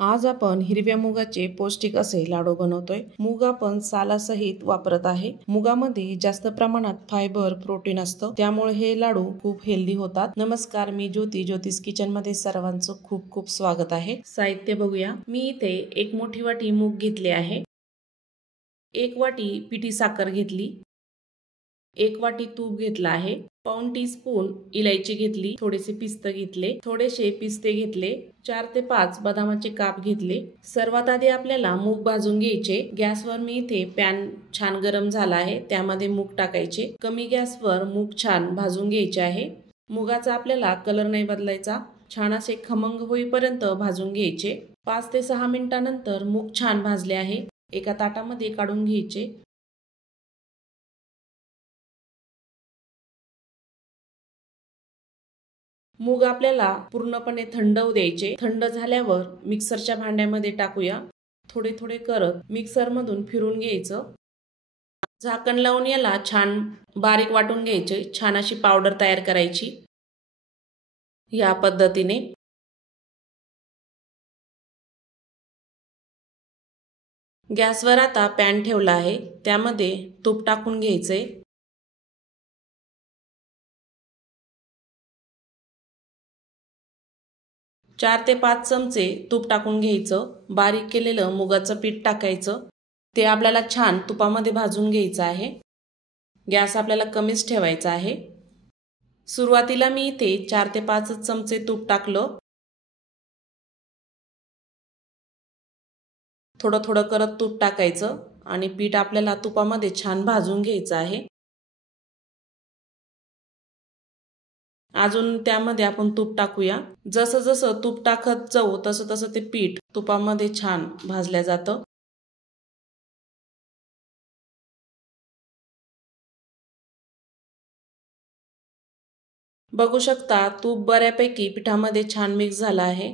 आज आपण हिरव्या मुगाचे पौष्टिक असे लाडू बनवतोय। मूग आपण सालासहित वापरत आहे। मुगामध्ये जास्त प्रमाणात फायबर, प्रोटीन असतं, त्यामुळे हे लाडू खूप हेल्दी होतात। नमस्कार, मी ज्योती, ज्योतिष किचन मध्ये सर्वांचं खूप खूप स्वागत आहे। साहित्य बघूया। मी इथे एक मोठी वाटी मूग घेतले आहे, एक वाटी पिठी साखर घेतली, एक वाटी तूप घेतला आहे, पाऊण टीस्पून इलायची घेतली, थोडेसे पिस्ते घेतले, थोडेसे पिस्ते घेतले, 4 ते 5 बदामाचे काप घेतले। सर्वात आधी आपल्याला मूग भाजून घ्यायचे। गॅसवर मी इथे पॅन छान गरम झाला आहे, त्यामध्ये मूग टाकायचे। कमी गॅसवर मूग छान भाजून घ्यायचे आहे। मुगाचा आपल्याला कलर नाही बदलायचा, छान असे खमंग होईपर्यंत भाजून घ्यायचे। 5 ते 6 मिनिटांनंतर मूग छान भाजले आहे, एका ताटामध्ये काढून घ्यायचे। मूग आपल्याला पूर्णपणे थंड होऊ द्यायचे। थंड झाल्यावर मिक्सरच्या भांड्यामध्ये टाकूया। थोडे थोडे करत मिक्सर मधून फिरून घ्यायचं। झाकण लावून याला छान बारीक वाटून घ्यायचे। छान अशी पावडर तयार करायची या पद्धतीने। गॅसवर आता पॅन ठेवला आहे, त्यामध्ये तूप टाकून घ्यायचे। चार ते 5 चमचे तूप टाकून घ्यायचं। बारीक केलेलं मुगाचं पीठ टाकायचं, ते आपल्याला छान तुपामध्ये भाजून घ्यायचं आहे। गॅस आपल्याला कमीच ठेवायचा आहे। सुरुवातीला मी इथे 4 ते 5 चमचे तूप टाकलं। थोडं थोडं करत तूप टाकायचं आणि पीठ आपल्याला तुपामध्ये छान भाजून घ्यायचं आहे। अजून त्यामध्ये आपण तूप टाकूया। जसं जसं तूप टाकत जाऊ तसं तसं ते पीठ तुपामध्ये छान भाजलं जातं। बघू शकता तूप बऱ्यापैकी पिठामध्ये छान मिक्स झालं आहे।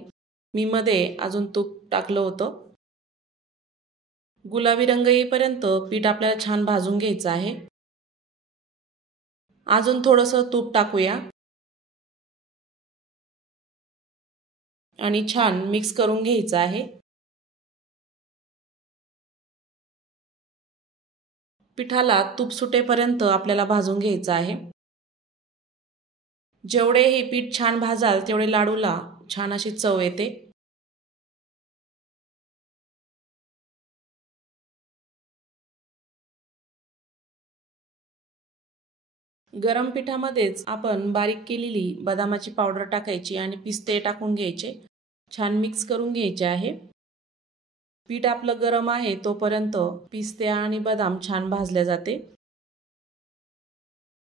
मी मध्ये अजून तूप टाकलं होतं। गुलाबी रंग येईपर्यंत पीठ आपल्याला छान भाजून घ्यायचं आहे। अजून थोडंसं तूप टाकूया आणि छान मिक्स करून घ्यायचं आहे। पिठाला तूप सुटेपर्यंत आपल्याला भाजून घ्यायचं आहे। जेवढे हे पीठ छान भाजाल तेवढे लाडूला छान अशी चव येते। गरम पिठामध्येच आपण बारीक केलेली बदामाची पावडर टाकायची आणि पिस्ते टाकून घ्यायचे। छान मिक्स करून घ्यायचे आहे। पीठ आपलं गरम आहे तोपर्यंत पिस्ते आणि बदाम छान भाजले जाते।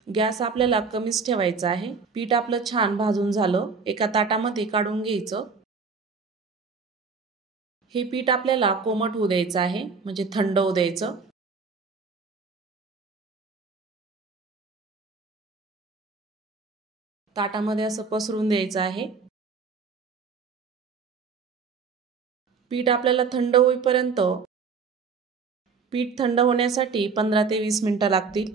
गॅस आपल्याला कमीच ठेवायचा आहे। पीठ आपलं छान भाजून झालं, एका ताटामध्ये काढून घ्यायचं। हे पीठ आपल्याला कोमट होऊ द्यायचं आहे, म्हणजे थंड होऊ द्यायचं। ताटामध्ये असं पसरून द्यायचं आहे। पीठ आपल्याला थंड होईपर्यंत, पीठ थंड होण्यासाठी 15 ते 20 मिनिटं लागतील।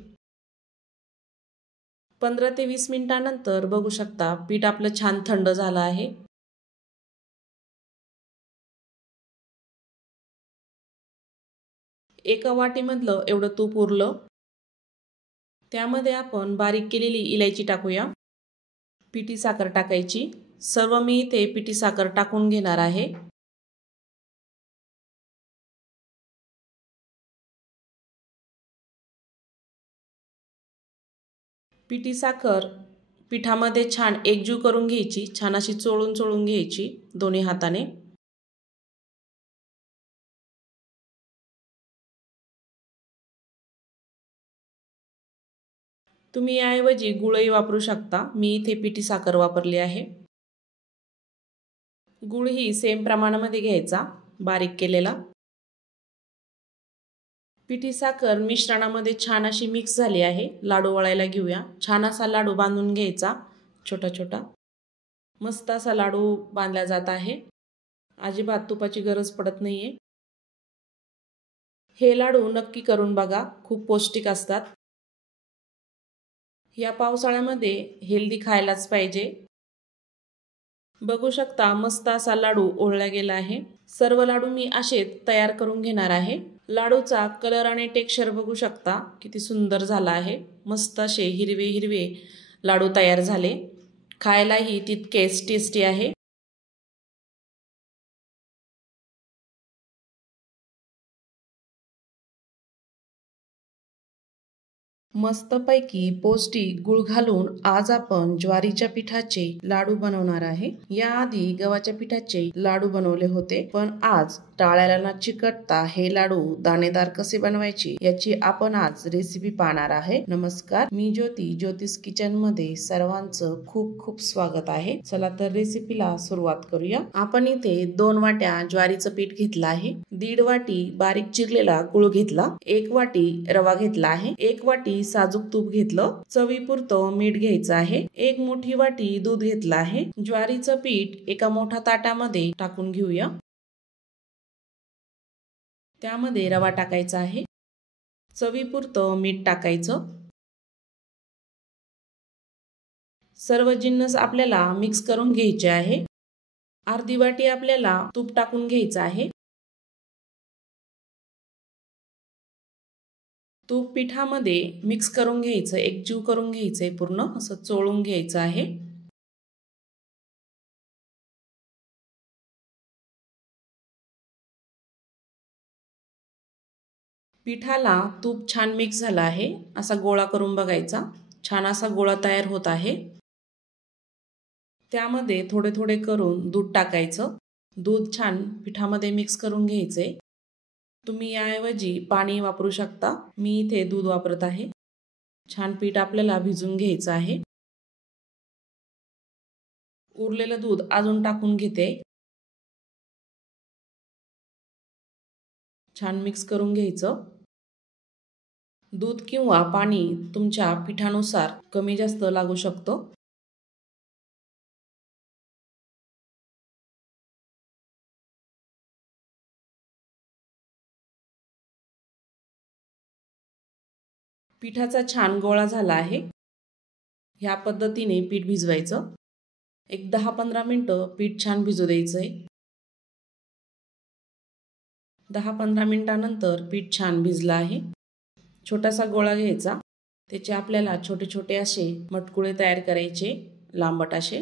15 ते 20 मिनिटांनंतर बघू शकता पीठ आपलं छान थंड झालं आहे। एका वाटीमधलं एवढं तूप उरलं, त्यामध्ये आपण बारीक केलेली इलायची टाकूया। पिठी साखर टाकायची। सर्व मी इथे पिठी साखर टाकून घेणार आहे। पिठी साखर पिठामध्ये छान एकजीव करून घ्यायची, छान अशी चोळून चोळून घ्यायची दोन्ही हाताने। तुम्ही याऐवजी गुळही वापरू शकता, मी इथे पिठी साखर वापरली आहे। गुळ ही सेम प्रमाणामध्ये घ्यायचा, बारीक केलेला। पिठी साखर मिश्रणामध्ये छान अशी मिक्स झाली आहे। लाडू वळायला घेऊया। छान असा लाडू बांधून घ्यायचा, छोटा छोटा। मस्त असा लाडू बांधला जात आहे, अजिबात तुपाची गरज पडत नाहीये। हे लाडू नक्की करून बघा, खूप पौष्टिक असतात। या पावसाळ्यामध्ये हेल्दी खायलाच पाहिजे। बघू शकता मस्त असा लाडू ओळला गेला आहे। सर्व लाडू मी असे तयार करून घेणार आहे। लाडूचा कलर आणि टेक्स्चर बघू शकता, किती सुंदर झाला आहे। मस्त असे हिरवे हिरवे लाडू तयार झाले। खायलाही तितकेच टेस्टी आहे। मस्तपैकी पौष्टिक गुळ घालून आज आपण ज्वारीच्या पिठाचे लाडू बनवणार आहे। याआधी गव्हाच्या पिठाचे लाडू बनवले होते, पण आज टाळ्याला न चिकटता हे लाडू दाणेदार कसे बनवायचे याची आपण आज रेसिपी पाहणार आहे। नमस्कार, मी ज्योती, ज्योतिष किचन मध्ये सर्वांचं खूप खूप स्वागत आहे। चला तर रेसिपीला सुरुवात करूया। आपण इथे 2 वाट्या ज्वारीचं पीठ घेतलं आहे, 1.5 वाटी बारीक चिरलेला गुळ घेतला, 1 वाटी रवा घेतला आहे, 1 वाटी साजूक तूप घेतलं, चवीपुरतं मीठ घ्यायचं आहे, 1 मोठी वाटी दूध घेतलं आहे। ज्वारीचं पीठ एका मोठ्या ताटामध्ये टाकून घेऊया। त्यामध्ये रवा टाकायचा आहे, चवीपुरतं मीठ टाकायचं। सर्व जिन्नस आपल्याला मिक्स करून घ्यायचे आहे। अर्धी वाटी आपल्याला तूप टाकून घ्यायचं आहे। तूप पिठामध्ये मिक्स करून घ्यायचं, एकजीव करून घ्यायचंय, पूर्ण असं चोळून घ्यायचं आहे। पिठाला तूप छान मिक्स झालं आहे, असा गोळा करून बघायचा। छान असा गोळा तयार होत आहे। त्यामध्ये थोडे थोडे करून दूध टाकायचं। दूध छान पिठामध्ये मिक्स करून घ्यायचे। तुम्ही याऐवजी पाणी वापरू शकता, मी इथे दूध वापरत आहे। छान पीठ आपल्याला भिजून घ्यायचं आहे। उरलेलं दूध अजून टाकून घेते। छान मिक्स करून घ्यायचं। दूध किंवा पाणी तुमच्या पिठानुसार कमी जास्त लागू शकतो। पिठाचा छान गोळा झाला आहे। ह्या पद्धतीने पीठ भिजवायचं। एक 10-15 मिनिटं पीठ छान भिजू द्यायचंय। 10-15 मिनिटांनंतर पीठ छान भिजलं आहे। छोटासा गोळा घ्यायचा, त्याचे आपल्याला छोटे छोटे असे मटकुळे तयार करायचे, लांबट असे।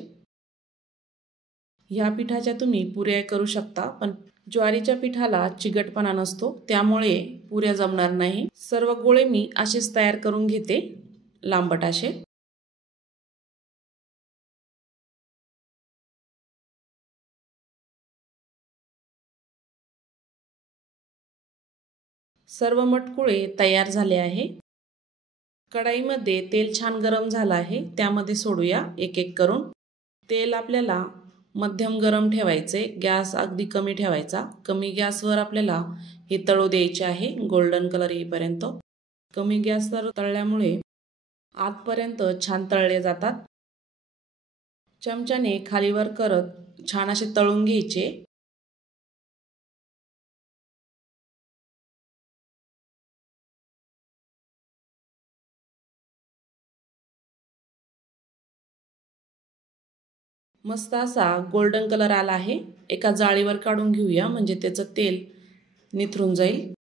ह्या पिठाच्या तुम्ही पुऱ्या करू शकता, पण ज्वारीच्या पिठाला चिकटपणा नसतो, त्यामुळे पुऱ्या जमणार नाही। सर्व गोळे मी असेच तयार करून घेते, लांबट असे। सर्व मटकुळे तयार झाले आहे। कढईमध्ये तेल छान गरम झालं आहे, त्यामध्ये सोडूया एक एक करून। तेल आपल्याला मध्यम गरम ठेवायचे, गॅस अगदी कमी ठेवायचा। कमी गॅसवर आपल्याला हे तळू द्यायचे आहे, गोल्डन कलर येईपर्यंत। कमी गॅसवर तळल्यामुळे आतपर्यंत छान तळले जातात। चमच्याने खालीवर करत छान असे तळून घ्यायचे। मस्त असा गोल्डन कलर आला आहे। एका जाळीवर काढून घेऊया, म्हणजे त्याचं तेल निथरून जाईल।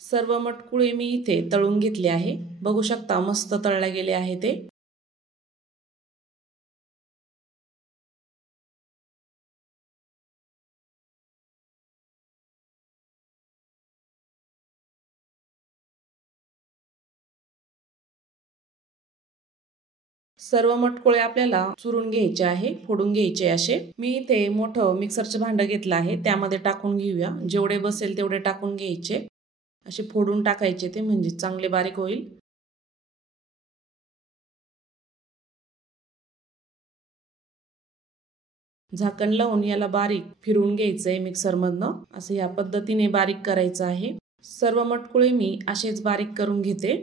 सर्व मटकुळे मी इथे तळून घेतले आहे, बघू शकता मस्त तळले गेले आहे ते। सर्व मटकुळे आपल्याला चुरून घ्यायचे आहे, फोडून घ्यायचे असे। मी इथे मोठं मिक्सरचं भांडं घेतलं आहे, त्यामध्ये टाकून घेऊया। जेवढे बसेल तेवढे टाकून घ्यायचे, असे फोडून टाकायचे ते, म्हणजे चांगले बारीक होईल। झाकण लावून याला बारीक फिरवून घ्यायचंय मिक्सरमधनं, असं या पद्धतीने बारीक करायचं आहे। सर्व मटकुळे मी असेच बारीक करून घेते।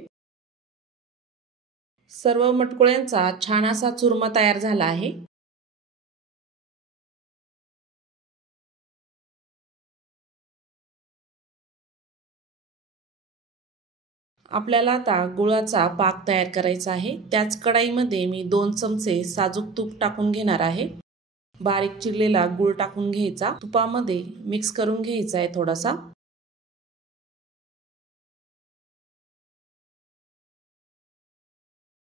सर्व मटकुळ्यांचा छान असा चुरमा तयार झाला आहे। आपल्याला आता गुळाचा पाक तयार करायचा आहे। त्याच कढाईमध्ये मी 2 चमचे साजूक तूप टाकून घेणार आहे। बारीक चिरलेला गुळ टाकून घ्यायचा, तुपामध्ये मिक्स करून घ्यायचा आहे थोडासा।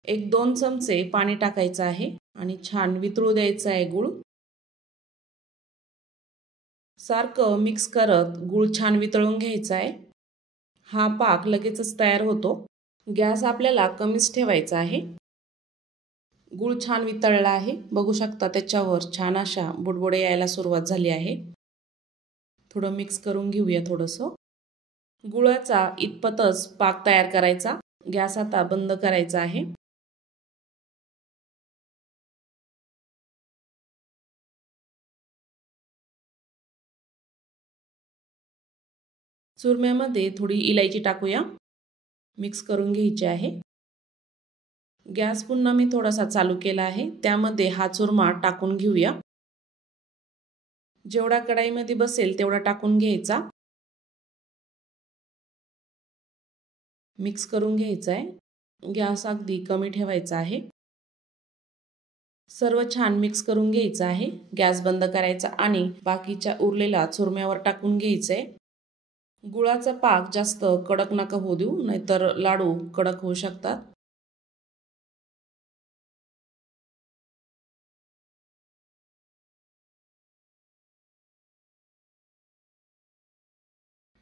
1-2 चमचे पाणी टाकायचं आहे आणि छान वितळू द्यायचं आहे गुळ। सारखं मिक्स करत गुळ छान वितळून घ्यायचा आहे। हा पाक लगेचच तयार होतो। गॅस आपल्याला कमीच ठेवायचा आहे। गुळ छान वितळला आहे, बघू शकता त्याच्यावर छान अशा बुडबुडे यायला सुरुवात झाली आहे। थोडं मिक्स करून घेऊया थोडंसं। गुळाचा इतपतच पाक तयार करायचा। गॅस आता बंद करायचा आहे। चुरम्यामध्ये थोडी इलायची टाकूया, मिक्स करून घ्यायची आहे। गॅस पुन्हा मी थोडासा चालू केला आहे, त्यामध्ये हा चुरमा टाकून घेऊया। जेवढा कढाईमध्ये बसेल तेवढा टाकून घ्यायचा, मिक्स करून घ्यायचा आहे। गॅस अगदी कमी ठेवायचा आहे। सर्व छान मिक्स करून घ्यायचं आहे। गॅस बंद करायचा आणि बाकीच्या उरलेला चुरम्यावर टाकून घ्यायचंय। गुळाचा पाक जास्त कडक नका होऊ देऊ, नाहीतर लाडू कडक होऊ शकतात।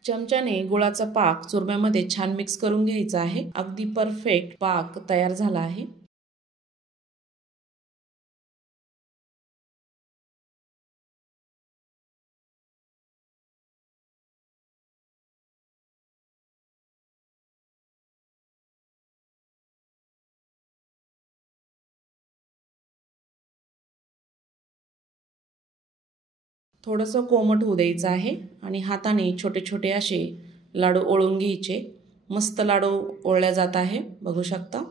चमच्याने गुळाचा पाक चुरम्यामध्ये छान मिक्स करून घ्यायचा आहे। अगदी परफेक्ट पाक तयार झाला आहे। थोडंसं कोमट होऊ द्यायचं आहे आणि हाताने छोटे छोटे असे लाडू ओळून घ्यायचे। मस्त लाडू ओळल्या जात आहे, बघू शकता।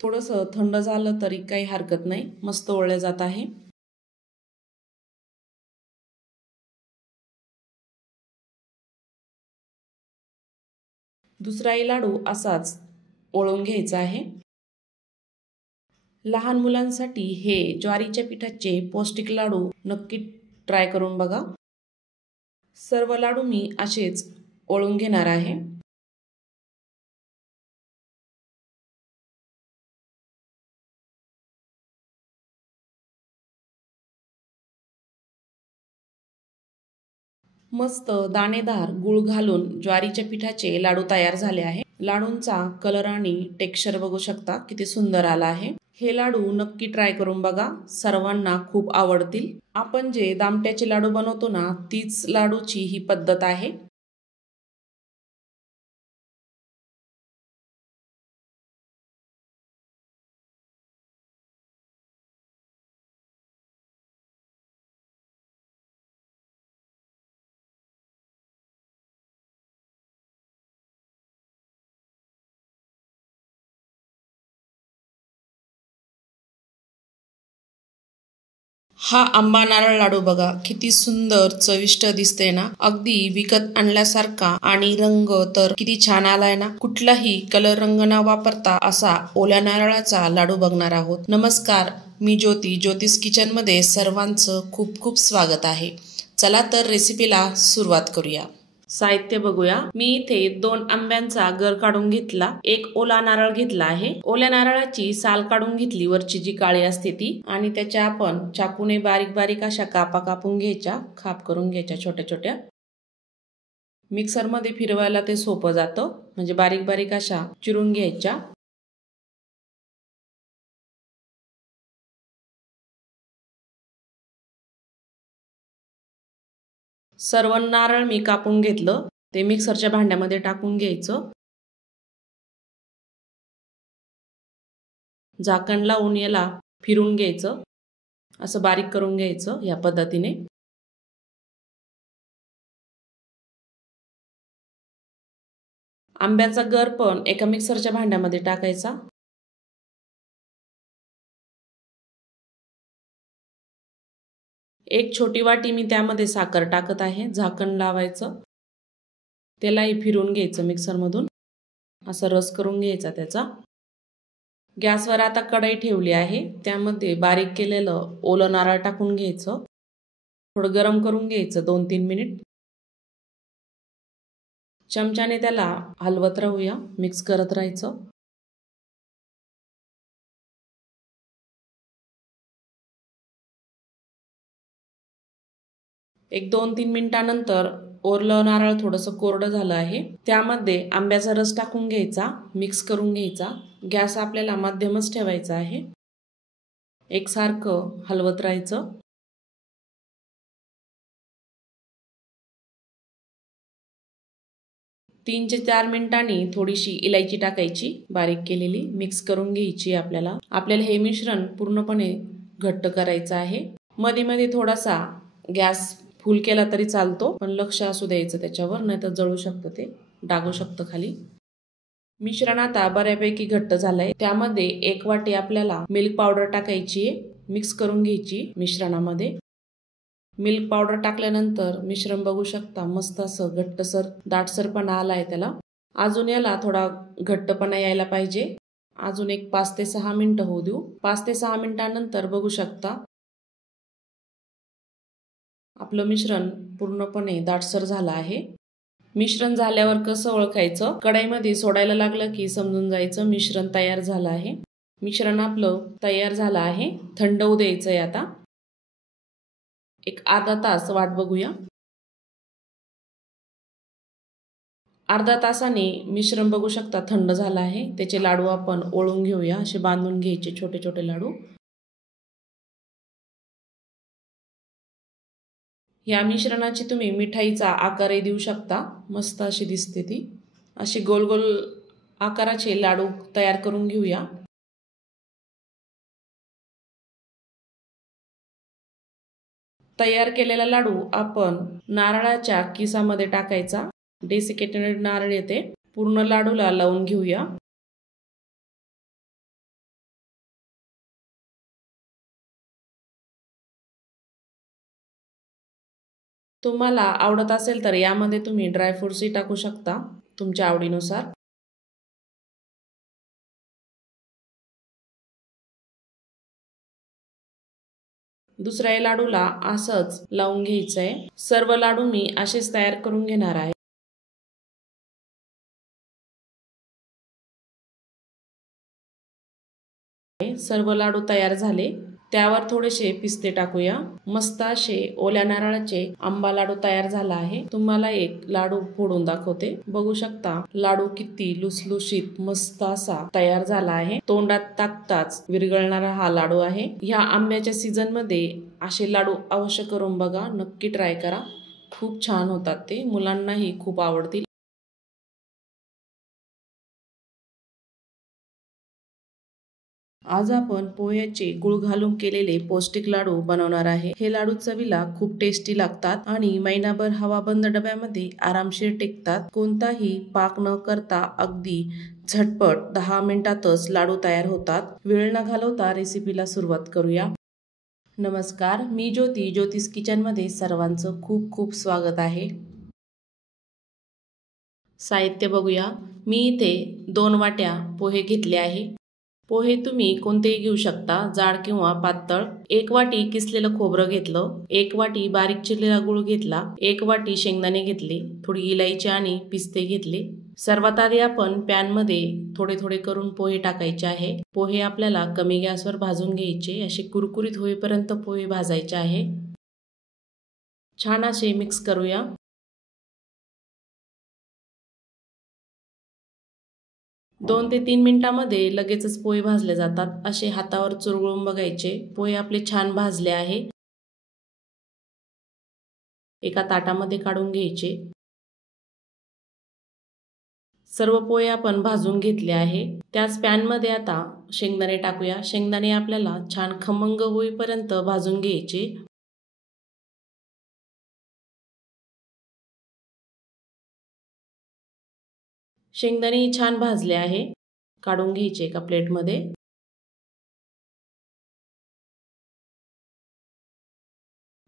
थोडंसं थंड झालं तरी काही हरकत नाही, मस्त ओळल्या जात आहे। दुसराही लाडू असाच ओळून घ्यायचा आहे। लहान मुलांसाठी हे ज्वारीच्या पिठाचे पौष्टिक लाडू नक्की ट्राय करून बघा। सर्व लाडू मी असेच ओळून घेणार आहे। मस्त दाणेदार गुळ घालून ज्वारीच्या पिठाचे लाडू तयार झाले आहे। लाडूंचा कलर आणि टेक्स्चर बघू शकता किती सुंदर आला आहे। हे लाडू नक्की ट्राय करून बघा, सर्वांना खूप आवडतील। आपण जे दामट्याचे लाडू बनवतो ना, तीच लाडूची ही पद्धत आहे। हा आंबा नारळ लाडू बघा किती सुंदर चविष्ट दिसते ना, अगदी विकत आणल्यासारखा। आणि रंग तर किती छान आलाय ना, कुठलाही कलर रंग न वापरता असा ओल्या नारळाचा लाडू बघणार आहोत। नमस्कार, मी ज्योती, ज्योतिष किचन मध्ये सर्वांचं खूप खूप स्वागत आहे। चला तर रेसिपीला सुरुवात करूया। साहित्य बघूया। मी इथे 2 आंब्यांचा गर काढून घेतला, 1 ओला नारळ घेतला आहे। ओल्या नारळाची साल काढून घेतली, वरची जी काळी असते ती, आणि त्याच्या आपण चाकूने बारीक बारीक अशा कापा कापून घ्यायच्या, खाप करून घ्यायच्या छोट्या छोट्या। मिक्सर मध्ये फिरवायला ते सोपं जातं, म्हणजे बारीक बारीक अशा चिरून घ्यायच्या। सर्व नारळ मी कापून घेतलं, ते मिक्सरच्या भांड्यामध्ये टाकून घ्यायचं। झाकण लावून याला फिरून घ्यायचं, असं बारीक करून घ्यायचं या पद्धतीने। आंब्याचा गर पण एका मिक्सरच्या भांड्यामध्ये टाकायचा। एक छोटी वाटी मी त्यामध्ये साखर टाकत आहे, झाकण लावायचं, त्यालाही फिरून घ्यायचं मिक्सर मधून। असा रस करून घ्यायचा त्याचा। गॅसवर आता कढई ठेवली आहे, त्यामध्ये बारीक केलेलं ओलं नारळ टाकून घ्यायचं। थोडं गरम करून घ्यायचं 2-3 मिनिट। चमच्याने त्याला हलवत राहूया, मिक्स करत राहायचं। एक 2-3 मिनिटानंतर ओलं नारळ थोडंसं कोरडं झालं आहे, त्यामध्ये आंब्याचा रस टाकून घ्यायचा, मिक्स करून घ्यायचा। गॅस आपल्याला मध्यमच ठेवायचा आहे। एकसारखं हलवत राहायचं। 3 ते 4 मिनिटांनी थोडीशी इलायची टाकायची, बारीक केलेली, मिक्स करून घ्यायची। आपल्याला हे मिश्रण पूर्णपणे घट्ट करायचं आहे। मध्ये मध्ये थोडासा गॅस फुल केला तरी चालतो, पण लक्ष असू द्यायचं त्याच्यावर, नाहीतर जळू शकतं, ते डागू शकतं खाली। मिश्रण आता बऱ्यापैकी घट्ट झालंय, त्यामध्ये 1 वाटी आपल्याला मिल्क पावडर टाकायची आहे, मिक्स करून घ्यायची मिश्रणामध्ये। मिल्क पावडर टाकल्यानंतर मिश्रण बघू शकता मस्त असं घट्टसर दाटसरपणा आलाय त्याला। अजून याला थोडा घट्टपणा यायला पाहिजे। अजून एक 5 ते 6 मिनिटं होऊ देऊ। 5 ते 6 मिनिटांनंतर बघू शकता आपलं मिश्रण पूर्णपणे दाटसर झालं आहे। मिश्रण झाल्यावर कसं ओळखायचं? कढईमध्ये सोडायला लागलं की समजून जायचं मिश्रण तयार झालं आहे। मिश्रण आपलं तयार झालं आहे, थंड होऊ द्यायचंय आता। एक अर्धा तास वाट बघूया। अर्धा तासाने मिश्रण बघू शकता थंड झालं आहे। त्याचे लाडू आपण ओळून घेऊया, असे बांधून घ्यायचे छोटे छोटे लाडू। या मिश्रणाची तुम्ही मिठाईचा आकारही देऊ शकता, मस्त अशी दिसते ती। असे गोल गोल आकाराचे लाडू तयार करून घेऊया। तयार केलेला लाडू आपण नारळाच्या किसामध्ये टाकायचा। डेसिकेटेड नारळ येते, पूर्ण लाडूला लावून घेऊया। तुम्हाला आवडत असेल तर यामध्ये तुम्ही ड्रायफ्रुट्सही टाकू शकता, तुमच्या आवडीनुसार। दुसऱ्या लाडूला असंच लावून घ्यायचंय। सर्व लाडू मी असेच तयार करून घेणार आहे। सर्व लाडू तयार झाले, त्यावर थोडेसे पिस्ते टाकूया। मस्त असे ओल्या नारळाचे आंबा लाडू तयार झाला आहे। तुम्हाला एक लाडू फोडून दाखवते, बघू शकता लाडू किती लुसलुशीत मस्त असा तयार झाला आहे। तोंडात टाकताच विरघळणारा हा लाडू आहे। ह्या आंब्याच्या सीझन मध्ये असे लाडू अवश्य करून बघा, नक्की ट्राय करा, खूप छान होतात ते, मुलांनाही खूप आवडतील। आज आपण पोह्याचे गुळ घालून केलेले पौष्टिक लाडू बनवणार आहे। हे लाडू चवीला खूप टेस्टी लागतात आणि महिनाभर हवाबंद डब्यामध्ये आरामशीर टिकतात। कोणताही पाक न करता अगदी झटपट 10 मिनिटातच लाडू तयार होतात। वेळ न घालवता रेसिपीला सुरुवात करूया। नमस्कार, मी ज्योती, ज्योतिष किचन मध्ये सर्वांचं खूप खूप स्वागत आहे। साहित्य बघूया। मी इथे 2 वाट्या पोहे घेतले आहे। पोहे तुम्ही कोणतेही घेऊ शकता, जाड किंवा पातळ। 1 वाटी किसलेलं खोबरं घेतलं, 1 वाटी बारीक चिरलेला गूळ घेतला, 1 वाटी शेंगदाणे घेतले, थोडी इलायची आणि पिस्ते घेतले। सर्वात आधी आपण पॅन मध्ये थोडे थोडे करून पोहे टाकायचे आहे। पोहे आपल्याला कमी गॅसवर भाजून घ्यायचे, असे कुरकुरीत होईपर्यंत पोहे भाजायचे आहे। छान असे मिक्स करूया। दोन ते 3 मिनिटांमध्ये लगेचच पोहे भाजले जातात। असे हातावर चुरगळून बघायचे। पोहे आपले छान भाजले आहे। एका ताटामध्ये काढून घ्यायचे। सर्व पोहे आपण भाजून घेतले आहे। त्याच पॅन मध्ये आता शेंगदाणे टाकूया। शेंगदाणे आपल्याला छान खमंग होईपर्यंत भाजून घ्यायचे। शेंगदाणे छान भाजले आहे, काढून घ्यायचे एका प्लेटमध्ये।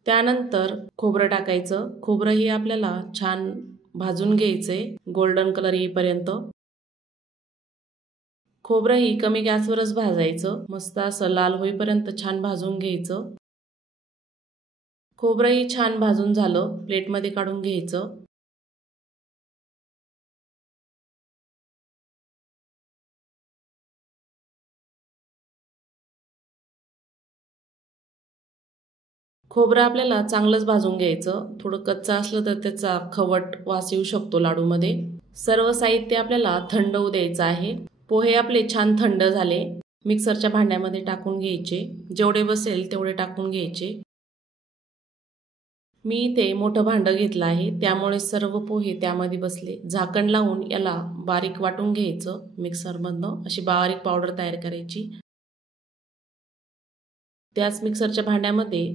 त्यानंतर खोबरं टाकायचं। खोबरंही आपल्याला छान भाजून घ्यायचे, गोल्डन कलर येईपर्यंत। खोबरंही कमी गॅसवरच भाजायचं, मस्त असं लाल होईपर्यंत छान भाजून घ्यायचं। खोबरंही छान भाजून झालं, प्लेटमध्ये काढून घ्यायचं। खोबरं आपल्याला चांगलंच भाजून घ्यायचं, थोडं कच्चं असलं तर त्याचा खवट वास येऊ शकतो लाडूमध्ये। सर्व साहित्य आपल्याला थंड होऊ द्यायचं आहे। पोहे आपले छान थंड झाले, मिक्सरच्या भांड्यामध्ये टाकून घ्यायचे, जेवढे बसेल तेवढे टाकून घ्यायचे। मी इथे मोठं भांडं घेतलं आहे, त्यामुळे सर्व पोहे त्यामध्ये बसले। झाकण लावून याला बारीक वाटून घ्यायचं मिक्सरमधनं, अशी बारीक पावडर तयार करायची। त्याच मिक्सरच्या भांड्यामध्ये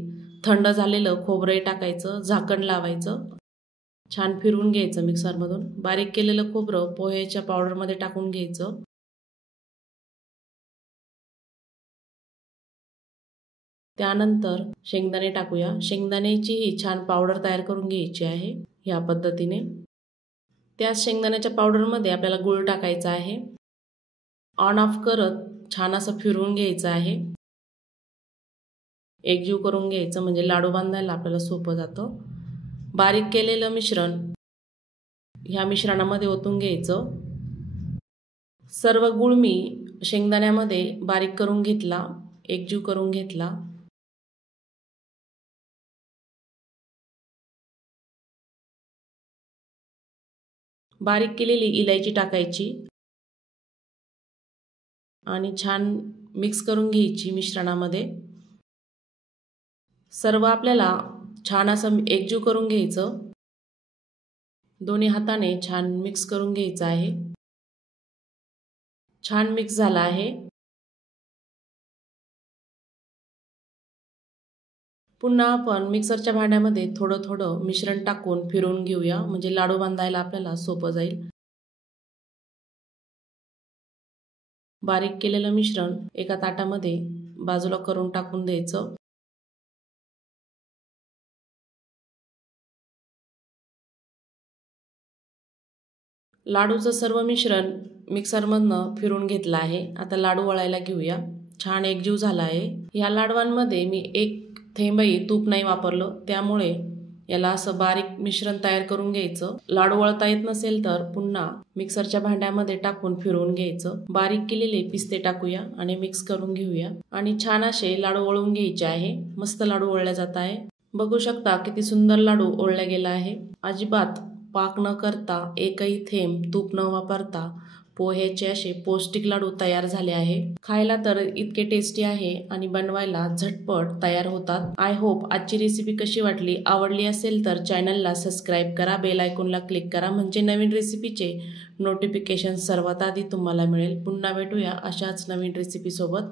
थंड झालेलं खोबरं टाकायचं, झाकण लावायचं, छान फिरवून घ्यायचं मिक्सरमधून। बारीक केलेलं खोबरं पोह्याच्या पावडरमध्ये टाकून घ्यायचं। त्यानंतर शेंगदाणे टाकूया। शेंगदाण्याचीही छान पावडर तयार करून घ्यायची आहे ह्या पद्धतीने। त्याच शेंगदाण्याच्या पावडरमध्ये आपल्याला गूळ टाकायचा आहे। ऑन ऑफ करत छान असं फिरवून घ्यायचं आहे, एकजीव करून घ्यायचं, म्हणजे लाडू बांधायला आपल्याला सोपं जातं। बारीक केलेलं मिश्रण ह्या मिश्रणामध्ये ओतून घ्यायचं। सर्व गूळ मी शेंगदाण्यामध्ये बारीक करून घेतला, एकजीव करून घेतला। बारीक केलेली इलायची टाकायची आणि छान मिक्स करून घ्यायची मिश्रणामध्ये। सर्व आपल्याला छान असं एकजीव करून घ्यायचं, दोन्ही हाताने छान मिक्स करून घ्यायचं आहे। छान मिक्स झाला आहे। पुन्हा आपण मिक्सरच्या भांड्यामध्ये थोडं थोडं मिश्रण टाकून फिरवून घेऊया, म्हणजे लाडू बांधायला आपल्याला सोपं जाईल। बारीक केलेलं मिश्रण एका ताटामध्ये बाजूला करून टाकून द्यायचं। लाडूचं सर्व मिश्रण मिक्सरमधनं फिरून घेतलं आहे। आता लाडू वळायला घेऊया, छान एकजीव झाला आहे। या लाडवांमध्ये मी एक थेंबही तूप नाही वापरलं, त्यामुळे याला असं बारीक मिश्रण तयार करून घ्यायचं। लाडू वळता येत नसेल तर पुन्हा मिक्सरच्या भांड्यामध्ये टाकून फिरवून घ्यायचं। बारीक केलेले पिस्ते टाकूया आणि मिक्स करून घेऊया आणि छान असे लाडू वळून घ्यायचे आहे। मस्त लाडू वळल्या जात आहे, बघू शकता किती सुंदर लाडू वळल्या गेला आहे। अजिबात पाक न करता, एकही थेंब तूप न वापरता पोह्याचे असे पौष्टिक लाडू तयार झाले आहे। खायला तर इतके टेस्टी आहे आणि बनवायला झटपट तयार होतात। आय होप आजची रेसिपी कशी वाटली, आवडली असेल तर चॅनलला सबस्क्राईब करा, बेल आयकॉनला क्लिक करा, म्हणजे नवीन रेसिपीचे नोटिफिकेशन सर्वात आधी तुम्हाला मिळेल। पुन्हा भेटूया अशाच नवीन रेसिपी सोबत।